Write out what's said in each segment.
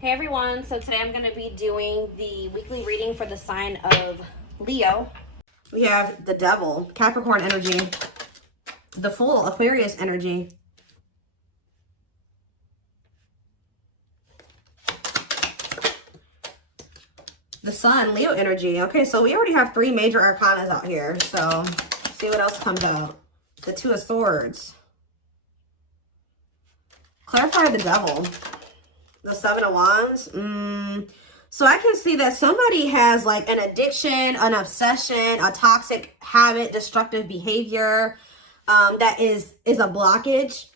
Hey everyone, so today I'm going to be doing the weekly reading for the sign of Leo. We have the Devil, Capricorn energy, the Fool, Aquarius energy, the Sun, Leo energy. Okay, so we already have 3 major arcanas out here, so let's see what else comes out. The Two of Swords. Clarify the Devil. The Seven of Wands. So I can see that somebody has like an addiction, an obsession, a toxic habit, destructive behavior that is a blockage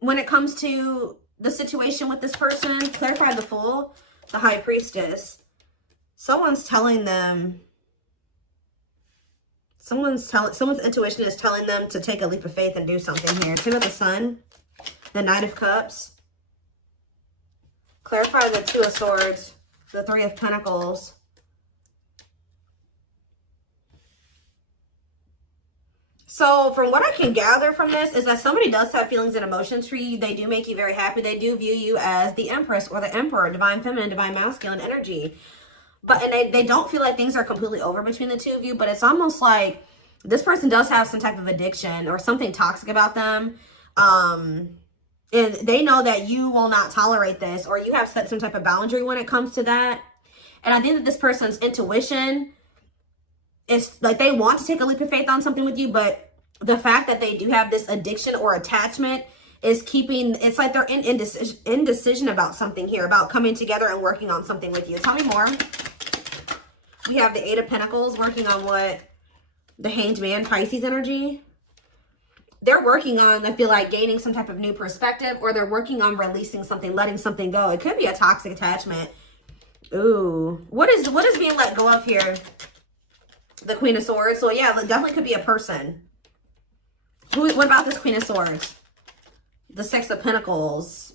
when it comes to the situation with this person. Clarify the Fool, the High Priestess. Someone's telling them, someone's intuition is telling them to take a leap of faith and do something here. Two of the Sun, the Knight of Cups. Clarify the Two of Swords, the Three of Pentacles. So from what I can gather from this is that somebody does have feelings and emotions for you. They do make you very happy. They do view you as the Empress or the Emperor, divine feminine, divine masculine energy. And they don't feel like things are completely over between the two of you, but it's almost like this person does have some type of addiction or something toxic about them. And they know that you will not tolerate this, or you have set some type of boundary when it comes to that. And I think that this person's intuition is like they want to take a leap of faith on something with you, but the fact that they do have this addiction or attachment is keeping, it's like they're in indecision about something here, about coming together and working on something with you. Tell me more. We have the Eight of Pentacles working on what? The Hanged Man, Pisces energy. They're working on, I feel like, gaining some type of new perspective, or they're working on releasing something, letting something go. It could be a toxic attachment. Ooh. What is being let go of here? The Queen of Swords. So yeah, it definitely could be a person. What about this Queen of Swords? The Six of Pentacles.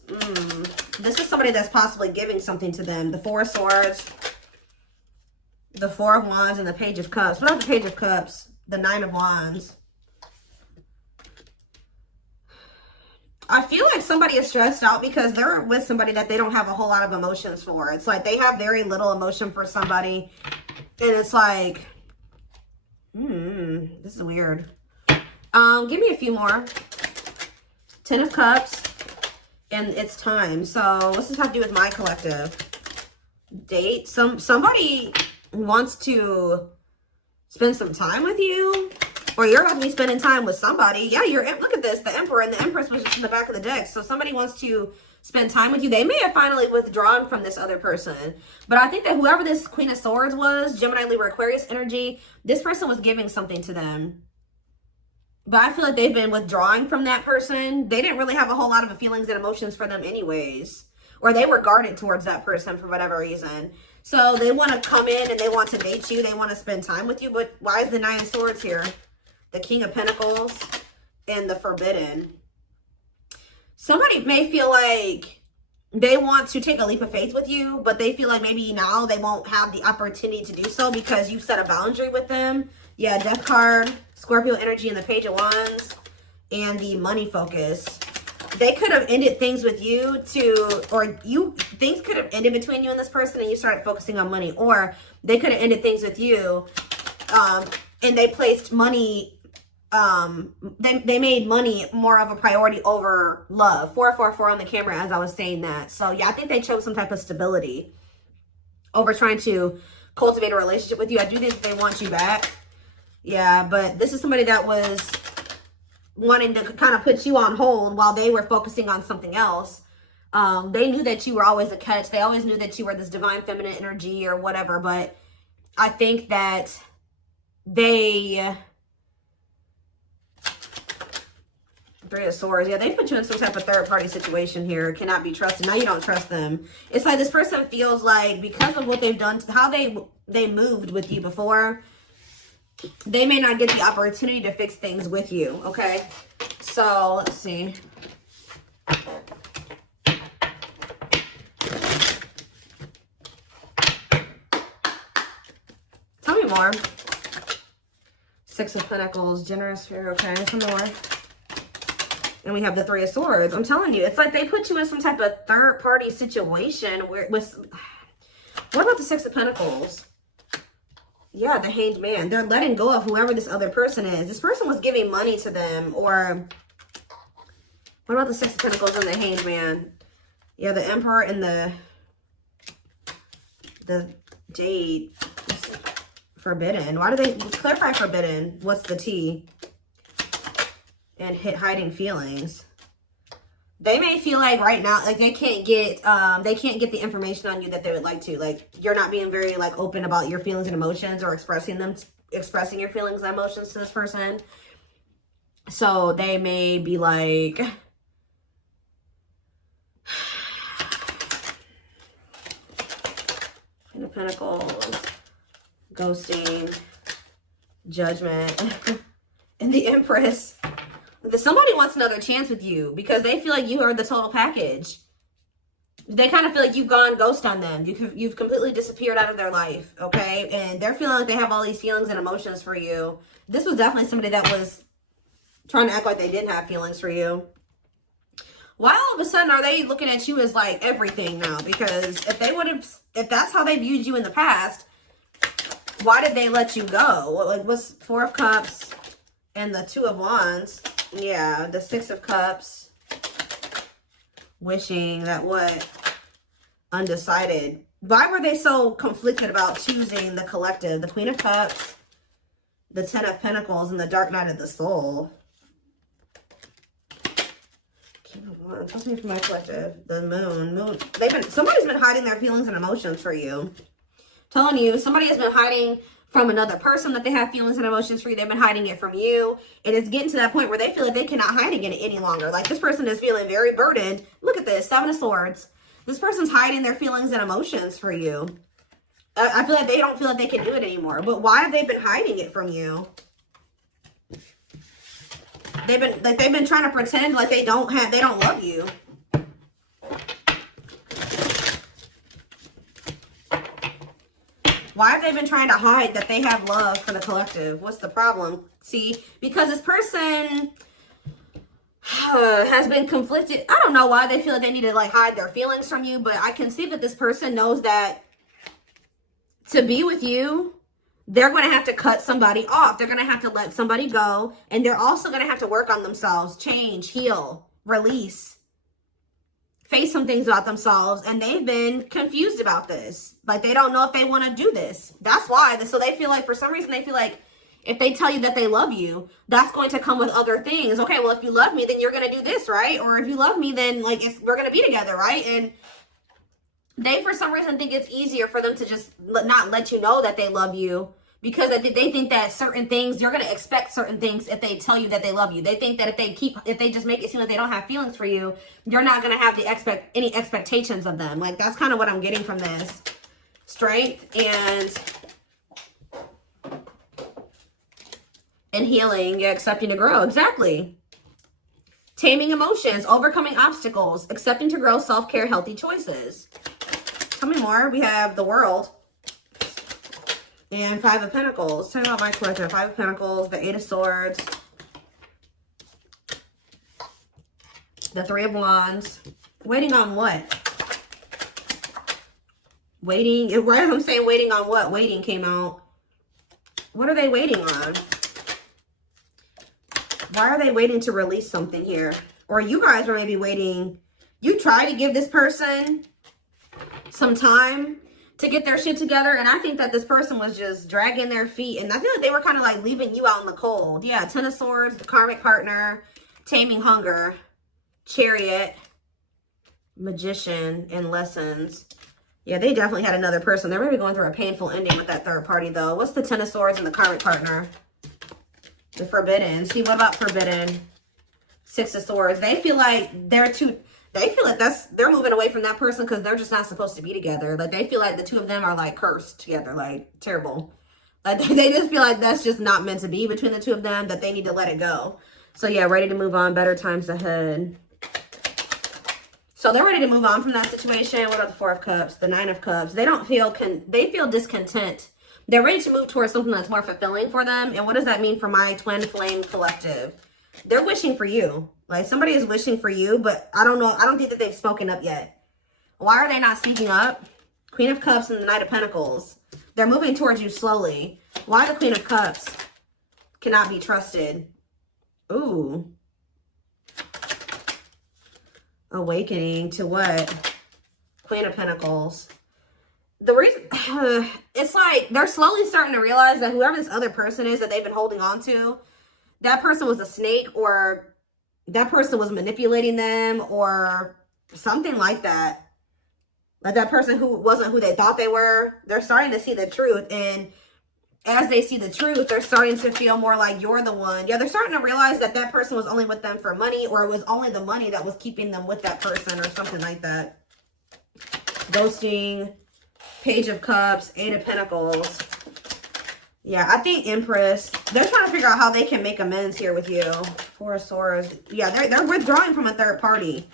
This is somebody that's possibly giving something to them. The Four of Swords, the Four of Wands, and the Page of Cups. What about the Page of Cups? The Nine of Wands. I feel like somebody is stressed out because they're with somebody that they don't have a whole lot of emotions for. It's like they have very little emotion for somebody. And it's like, this is weird. Give me a few more. Ten of Cups. And it's time. So what's this have to do with my collective? Date. Somebody wants to spend some time with you. Or you're about to be spending time with somebody. Yeah, look at this. The Emperor and the Empress was just in the back of the deck. So somebody wants to spend time with you. They may have finally withdrawn from this other person. But I think that whoever this Queen of Swords was, Gemini, Libra, Aquarius energy, this person was giving something to them. But I feel like they've been withdrawing from that person. They didn't really have a whole lot of feelings and emotions for them anyways. Or they were guarded towards that person for whatever reason. So they want to come in and they want to date you. They want to spend time with you. But why is the Nine of Swords here? The King of Pentacles and the Forbidden. Somebody may feel like they want to take a leap of faith with you, but they feel like maybe now they won't have the opportunity to do so because you set a boundary with them. Yeah, Death card, Scorpio energy, and the Page of Wands, and the Money Focus. They could have ended things with you things could have ended between you and this person and you started focusing on money. Or they could have ended things with you and they placed money, they made money more of a priority over love. 444 on the camera as I was saying that. So yeah, I think they chose some type of stability over trying to cultivate a relationship with you. I do think they want you back. Yeah, but this is somebody that was wanting to kind of put you on hold while they were focusing on something else. They knew that you were always a catch. They always knew that you were this divine feminine energy or whatever, but I think that they... Three of Swords. Yeah, they put you in some type of third-party situation here. Cannot be trusted. Now you don't trust them. It's like this person feels like because of what they've done, how they moved with you before, they may not get the opportunity to fix things with you, okay? So, let's see. Tell me more. Six of Pentacles, generous spirit, okay? Some more. And we have the Three of Swords. I'm telling you, it's like they put you in some type of third-party situation where it was... What about the Six of Pentacles? Yeah, the Hanged Man. They're letting go of whoever this other person is. This person was giving money to them, or... What about the Six of Pentacles and the Hanged Man? Yeah, the Emperor and the Jade. Forbidden. Why do they clarify forbidden? What's the T? And hiding feelings. They may feel like right now, like they can't get the information on you that they would like to. Like you're not being very like open about your feelings and emotions, or expressing your feelings and emotions to this person. So they may be like, Queen of Pentacles, ghosting, Judgment, and the Empress. Somebody wants another chance with you because they feel like you are the total package. They kind of feel like you've gone ghost on them. You've completely disappeared out of their life, okay? And they're feeling like they have all these feelings and emotions for you. This was definitely somebody that was trying to act like they didn't have feelings for you. Why all of a sudden are they looking at you as like everything now? Because if that's how they viewed you in the past, why did they let you go? Like what's Four of Cups and the Two of Wands? Yeah, the Six of Cups. Wishing that what? Undecided. Why were they so conflicted about choosing the collective? The Queen of Cups, the Ten of Pentacles, and the Dark Night of the Soul. King of Wands. What's me for my collective? The Moon. Somebody's been hiding their feelings and emotions for you. Telling you, somebody has been hiding from another person that they have feelings and emotions for you. They've been hiding it from you. And it's getting to that point where they feel like they cannot hide it any longer. Like this person is feeling very burdened. Look at this, Seven of Swords. This person's hiding their feelings and emotions for you. I feel like they don't feel like they can do it anymore. But why have they been hiding it from you? They've been trying to pretend like they don't love you. Why have they been trying to hide that they have love for the collective? What's the problem? See, because this person has been conflicted. I don't know why they feel like they need to like hide their feelings from you, but I can see that this person knows that to be with you, they're going to have to cut somebody off. They're going to have to let somebody go. And they're also going to have to work on themselves, change, heal, release, face some things about themselves. And they've been confused about this. Like they don't know if they want to do this. That's why. So they feel like for some reason, they feel like if they tell you that they love you, that's going to come with other things. Okay, well, if you love me, then you're going to do this, right? Or if you love me, then like we're going to be together, right? And they, for some reason, think it's easier for them to just not let you know that they love you because they think that certain things, you're going to expect certain things if they tell you that they love you. They think that if they just make it seem like they don't have feelings for you, you're not going to have any expectations of them. Like, that's kind of what I'm getting from this. Strength and healing, yeah, accepting to grow. Exactly. Taming emotions, overcoming obstacles, accepting to grow, self-care, healthy choices. How many more? We have the World and Five of Pentacles. Tell me about my collector. Five of Pentacles, the Eight of Swords, the Three of Wands. Waiting on what? Waiting. Right as I'm saying waiting on what? Waiting came out. What are they waiting on? Why are they waiting to release something here? Or you guys are maybe waiting. You try to give this person some time to get their shit together. And I think that this person was just dragging their feet. And I feel like they were kind of like leaving you out in the cold. Yeah, Ten of Swords, the karmic partner, taming hunger, Chariot, Magician, and Lessons. Yeah, they definitely had another person. They're maybe going through a painful ending with that third party, though. What's the Ten of Swords and the karmic partner? The Forbidden. See, what about Forbidden? Six of Swords. They feel like they're moving away from that person because they're just not supposed to be together. Like, they feel like the two of them are, like, cursed together. Like, terrible. Like, they just feel like that's just not meant to be between the two of them, that they need to let it go. So, yeah, ready to move on. Better times ahead. So, they're ready to move on from that situation. What about the Four of Cups? The Nine of Cups. They feel discontent. They're ready to move towards something that's more fulfilling for them. And what does that mean for my twin flame collective? They're wishing for you. Like, somebody is wishing for you, but I don't know. I don't think that they've spoken up yet. Why are they not speaking up? Queen of Cups and the Knight of Pentacles. They're moving towards you slowly. Why the Queen of Cups cannot be trusted? Ooh. Awakening to what? Queen of Pentacles. The reason, it's like they're slowly starting to realize that whoever this other person is that they've been holding on to, that person was a snake, or that person was manipulating them, or something like that. Like that person who wasn't who they thought they were. They're starting to see the truth. And as they see the truth, they're starting to feel more like you're the one. Yeah, they're starting to realize that that person was only with them for money, or it was only the money that was keeping them with that person, or something like that. Ghosting, Page of Cups, Eight of Pentacles. Yeah, I think Empress, they're trying to figure out how they can make amends here with you. Four of Swords. Yeah, they're withdrawing from a third party.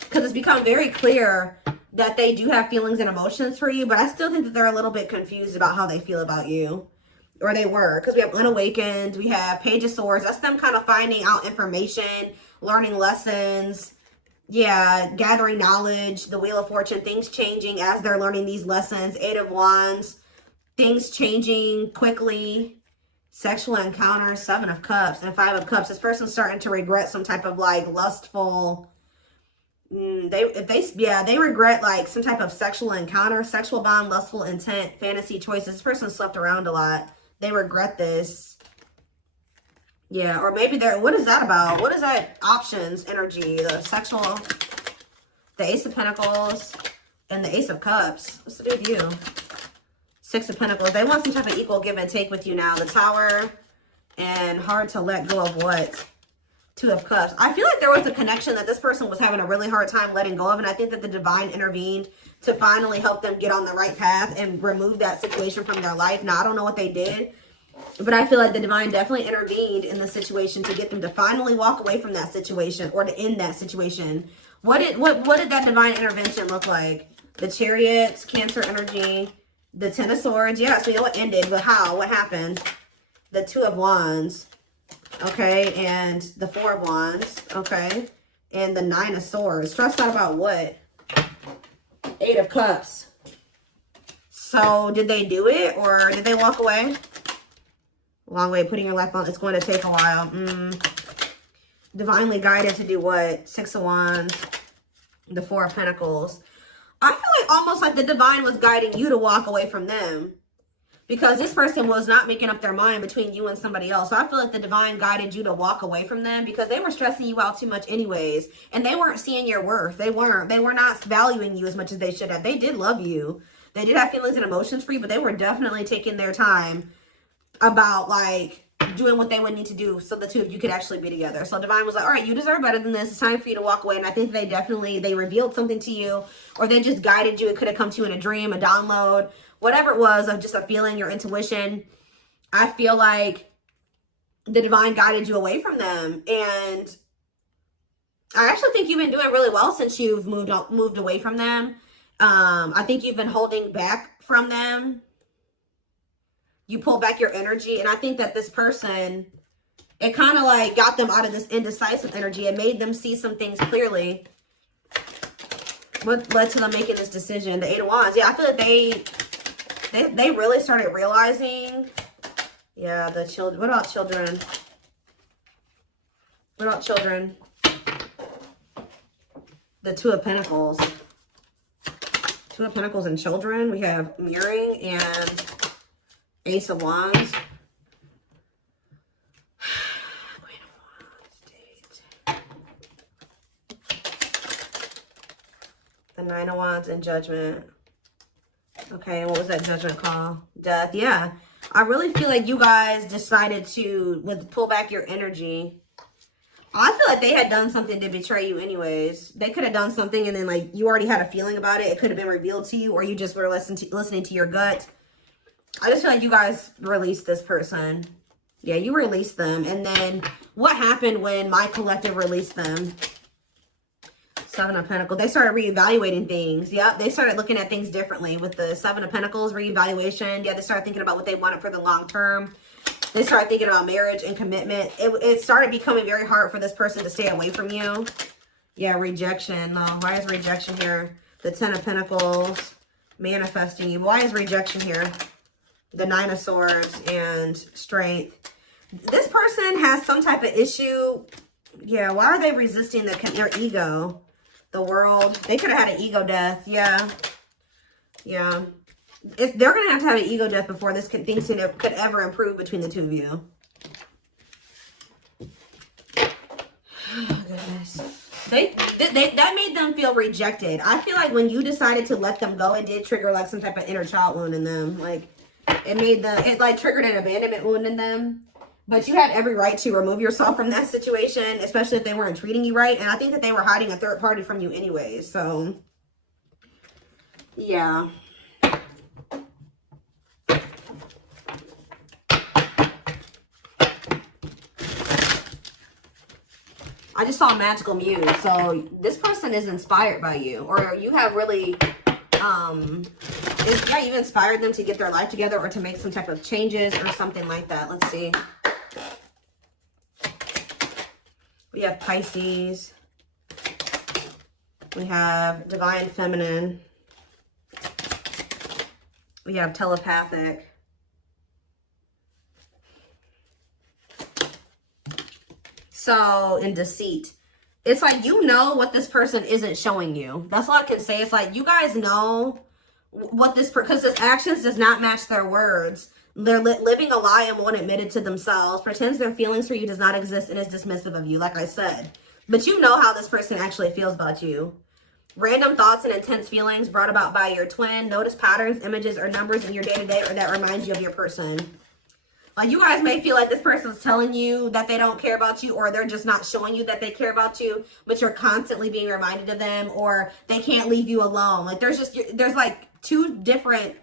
Because it's become very clear that they do have feelings and emotions for you, but I still think that they're a little bit confused about how they feel about you. Or they were, because we have Unawakened, we have Page of Swords. That's them kind of finding out information, learning lessons. Yeah, gathering knowledge, the Wheel of Fortune, things changing as they're learning these lessons. Eight of Wands, things changing quickly. Sexual encounter, Seven of Cups, and Five of Cups. This person's starting to regret some type of like lustful, they regret like some type of sexual encounter, sexual bond, lustful intent, fantasy choices. This person slept around a lot. They regret this. Yeah, or maybe they're, what is that about? What is that options energy? The sexual, the Ace of Pentacles, and the Ace of Cups. What's to do with you? Six of Pentacles. They want some type of equal give and take with you now. The Tower, and hard to let go of what? Two of Cups. I feel like there was a connection that this person was having a really hard time letting go of, and I think that the divine intervened to finally help them get on the right path and remove that situation from their life. Now, I don't know what they did, but I feel like the divine definitely intervened in the situation to get them to finally walk away from that situation, or to end that situation. What did that divine intervention look like? The Chariots, Cancer energy, the Ten of Swords. Yeah, so you know what ended, but how? What happened? The Two of Wands. Okay, and the Four of Wands. Okay, and the Nine of Swords. Stressed out about what? Eight of Cups. So did they do it, or did they walk away? Long way, putting your life on. It's going to take a while. Divinely guided to do what? Six of Wands. The Four of Pentacles. I feel like almost like the divine was guiding you to walk away from them, because this person was not making up their mind between you and somebody else. So I feel like the divine guided you to walk away from them, because they were stressing you out too much anyways. And they weren't seeing your worth. They were not valuing you as much as they should have. They did love you. They did have feelings and emotions for you, but they were definitely taking their time about like doing what they would need to do so the two of you could actually be together. So divine was like, all right, you deserve better than this. It's time for you to walk away. And I think they revealed something to you, or they just guided you. It could have come to you in a dream, a download, whatever it was, of just a feeling, your intuition. I feel like the divine guided you away from them. And I actually think you've been doing really well since you've moved away from them. I think you've been holding back from them. You pull back your energy. And I think that this person, it kind of like got them out of this indecisive energy. It made them see some things clearly. What led to them making this decision? The Eight of Wands. Yeah, I feel like they really started realizing. Yeah, the children. What about children? What about children? The Two of Pentacles. Two of Pentacles and children. We have mirroring and Ace of Wands. Queen of Wands. The Nine of Wands and Judgment. Okay, what was that Judgment call? Death. Yeah. I really feel like you guys decided to pull back your energy. I feel like they had done something to betray you anyways. They could have done something and then like you already had a feeling about it. It could have been revealed to you, or you just were listening to your gut. I just feel like you guys released this person. Yeah, you released them. And then what happened when my collective released them? Seven of Pentacles. They started reevaluating things. Yep, they started looking at things differently with the Seven of Pentacles reevaluation. Yeah, they started thinking about what they wanted for the long term. They started thinking about marriage and commitment. It started becoming very hard for this person to stay away from you. Yeah, rejection. No, why is rejection here? The Ten of Pentacles, manifesting you. Why is rejection here? The Nine of Swords and Strength. This person has some type of issue. Yeah, why are they resisting their ego? The World. They could have had an ego death. Yeah. Yeah. They're going to have an ego death before this thing could ever improve between the two of you. Oh, goodness. That made them feel rejected. I feel like when you decided to let them go, it did trigger like some type of inner child wound in them. Like it like triggered an abandonment wound in them. But you had every right to remove yourself from that situation, especially if they weren't treating you right. And I think that they were hiding a third party from you anyways. So, yeah. I just saw Magical Muse. So this person is inspired by you, or you have really, yeah, you inspired them to get their life together or to make some type of changes or something like that. Let's see. We have Pisces. We have Divine Feminine. We have Telepathic. So, in Deceit. It's like, you know what this person isn't showing you. That's all I can say. It's like, you guys know what this, because this actions does not match their words. They're living a lie and won't admit it to themselves. Pretends their feelings for you does not exist and is dismissive of you, like I said. But you know how this person actually feels about you. Random thoughts and intense feelings brought about by your twin. Notice patterns, images, or numbers in your day-to-day or that remind you of your person. Like, you guys may feel like this person's telling you that they don't care about you, or they're just not showing you that they care about you, but you're constantly being reminded of them, or they can't leave you alone. Like, there's like two different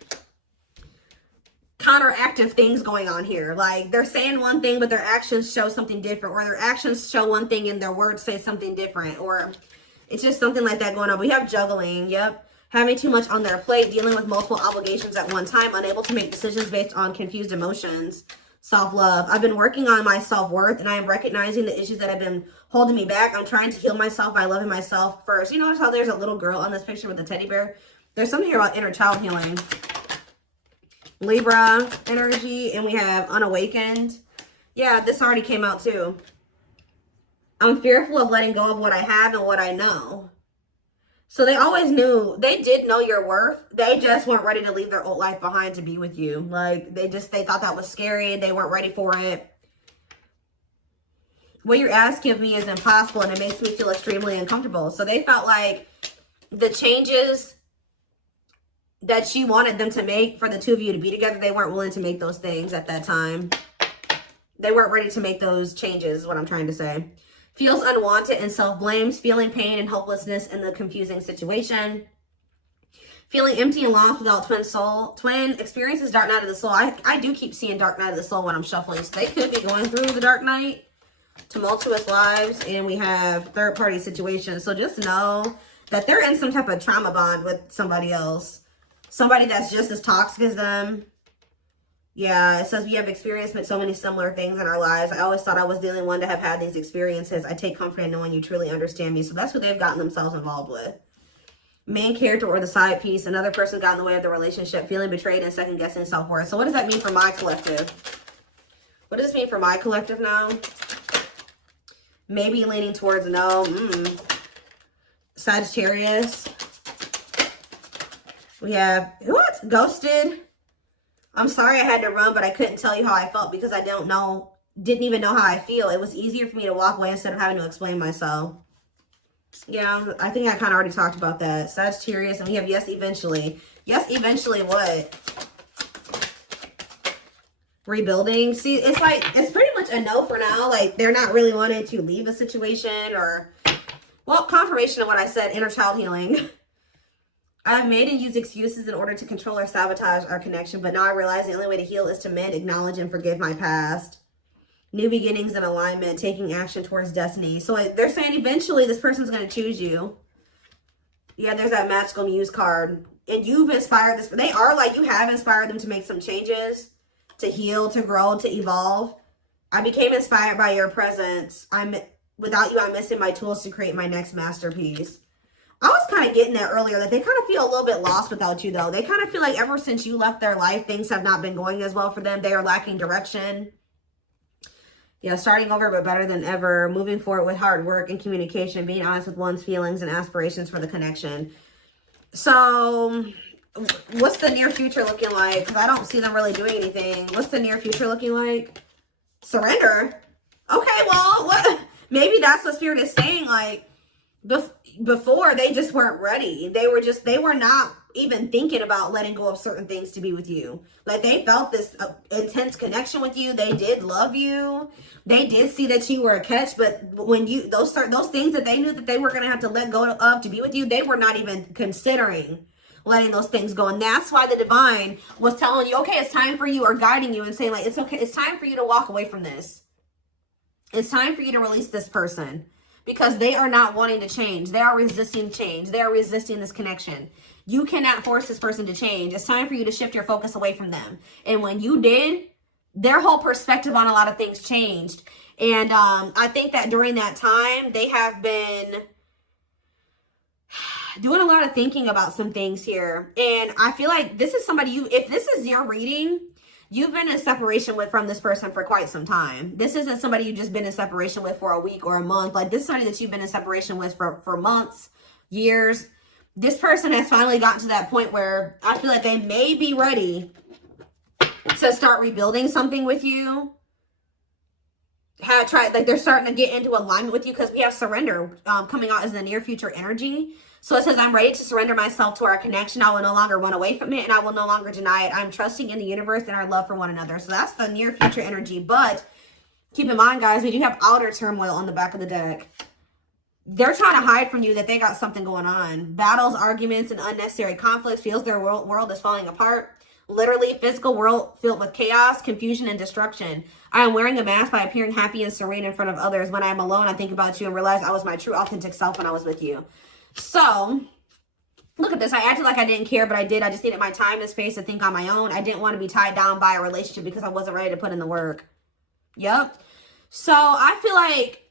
counteractive things going on here. Like, they're saying one thing, but their actions show something different, or their actions show one thing and their words say something different, or it's just something like that going on. We have juggling. Yep. Having too much on their plate, dealing with multiple obligations at one time, unable to make decisions based on confused emotions. Self-love. I've been working on my self-worth, and I am recognizing the issues that have been holding me back. I'm trying to heal myself by loving myself first. You notice how there's a little girl on this picture with a teddy bear? There's something here about inner child healing. Libra energy, and we have unawakened. Yeah, this already came out too. I'm fearful of letting go of what I have and what I know. So they always knew, they did know your worth. They just weren't ready to leave their old life behind to be with you. Like, they thought that was scary. They weren't ready for it. What you're asking of me is impossible, and it makes me feel extremely uncomfortable. So they felt like the changes that you wanted them to make for the two of you to be together, they weren't willing to make those things at that time. They weren't ready to make those changes, is what I'm trying to say. Feels unwanted and self-blames, feeling pain and hopelessness in the confusing situation. Feeling empty and lost without twin soul. Twin experiences dark night of the soul. I do keep seeing dark night of the soul when I'm shuffling. So they could be going through the dark night. Tumultuous lives. And we have third party situations. So just know that they're in some type of trauma bond with somebody else. Somebody that's just as toxic as them. Yeah, it says we have experienced so many similar things in our lives. I always thought I was the only one to have had these experiences. I take comfort in knowing you truly understand me. So that's who they've gotten themselves involved with. Main character or the side piece. Another person got in the way of the relationship. Feeling betrayed and second guessing self-worth. So what does that mean for my collective? What does this mean for my collective now? Maybe leaning towards no. Sagittarius. We have, what? Ghosted. I'm sorry I had to run, but I couldn't tell you how I felt because I didn't even know how I feel. It was easier for me to walk away instead of having to explain myself. Yeah, I think I kind of already talked about that. Sagittarius, and we have yes, eventually. Yes, eventually what? Rebuilding. See, it's like, it's pretty much a no for now. Like, they're not really wanting to leave a situation or, well, confirmation of what I said, inner child healing. I've made and used excuses in order to control or sabotage our connection, but now I realize the only way to heal is to mend, acknowledge, and forgive my past. New beginnings and alignment, taking action towards destiny. So they're saying eventually this person's going to choose you. Yeah, there's that Magical Muse card. And you've inspired this. They are like, you have inspired them to make some changes. to heal, to grow, to evolve. I became inspired by your presence. Without you, I'm missing my tools to create my next masterpiece. I was kind of getting that earlier, that they kind of feel a little bit lost without you, though. They kind of feel like ever since you left their life, things have not been going as well for them. They are lacking direction. Yeah, starting over, but better than ever. Moving forward with hard work and communication. Being honest with one's feelings and aspirations for the connection. So, what's the near future looking like? Because I don't see them really doing anything. What's the near future looking like? Surrender? Okay, well, what? Maybe that's what Spirit is saying. Like, before, they just weren't ready. They were not even thinking about letting go of certain things to be with you. Like, they felt this intense connection with you. They did love you. They did see that you were a catch, but when those things that they knew that they were going to have to let go of to be with you, they were not even considering letting those things go. And that's why the divine was telling you, okay, it's time for you, or guiding you and saying, like, it's okay. It's time for you to walk away from this. It's time for you to release this person, because they are not wanting to change. They are resisting change. They are resisting this connection. You cannot force this person to change. It's time for you to shift your focus away from them. And when you did, their whole perspective on a lot of things changed. And I think that during that time, they have been doing a lot of thinking about some things here. And I feel like this is somebody if this is your reading, you've been in separation from this person for quite some time. This isn't somebody you've just been in separation with for a week or a month. Like, this is somebody that you've been in separation with for months, years. This person has finally gotten to that point where I feel like they may be ready to start rebuilding something with you. Like, they're starting to get into alignment with you, because we have surrender coming out as the near future energy. So it says, I'm ready to surrender myself to our connection. I will no longer run away from it, and I will no longer deny it. I'm trusting in the universe and our love for one another. So that's the near future energy. But keep in mind, guys, we do have outer turmoil on the back of the deck. They're trying to hide from you that they got something going on. Battles, arguments, and unnecessary conflicts. Feels their world is falling apart. Literally, physical world filled with chaos, confusion, and destruction. I am wearing a mask by appearing happy and serene in front of others. When I am alone, I think about you and realize I was my true, authentic self when I was with you. So, look at this. I acted like I didn't care, but I did. I just needed my time and space to think on my own. I didn't want to be tied down by a relationship because I wasn't ready to put in the work. Yep. So, I feel like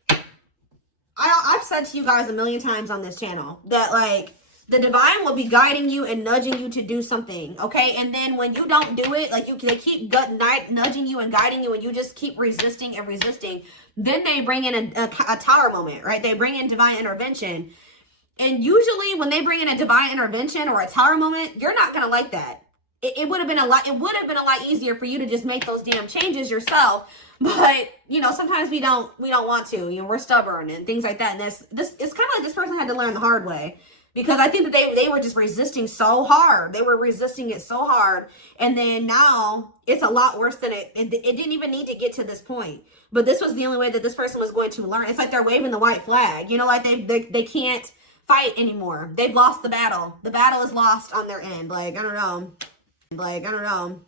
I've said to you guys a million times on this channel that, like, the divine will be guiding you and nudging you to do something, okay? And then when you don't do it, like, they keep nudging you and guiding you, and you just keep resisting and resisting, then they bring in a tower moment, right? They bring in divine intervention. And usually when they bring in a divine intervention or a tower moment, you're not going to like that. It would have been a lot easier for you to just make those damn changes yourself. But, you know, sometimes we don't want to. You know, we're stubborn and things like that. And it's kind of like this person had to learn the hard way. Because I think that they were just resisting so hard. They were resisting it so hard. And then now it's a lot worse than it didn't even need to get to this point. But this was the only way that this person was going to learn. It's like they're waving the white flag. You know, like they can't fight anymore. They've lost the battle. The battle is lost on their end. Like, I don't know.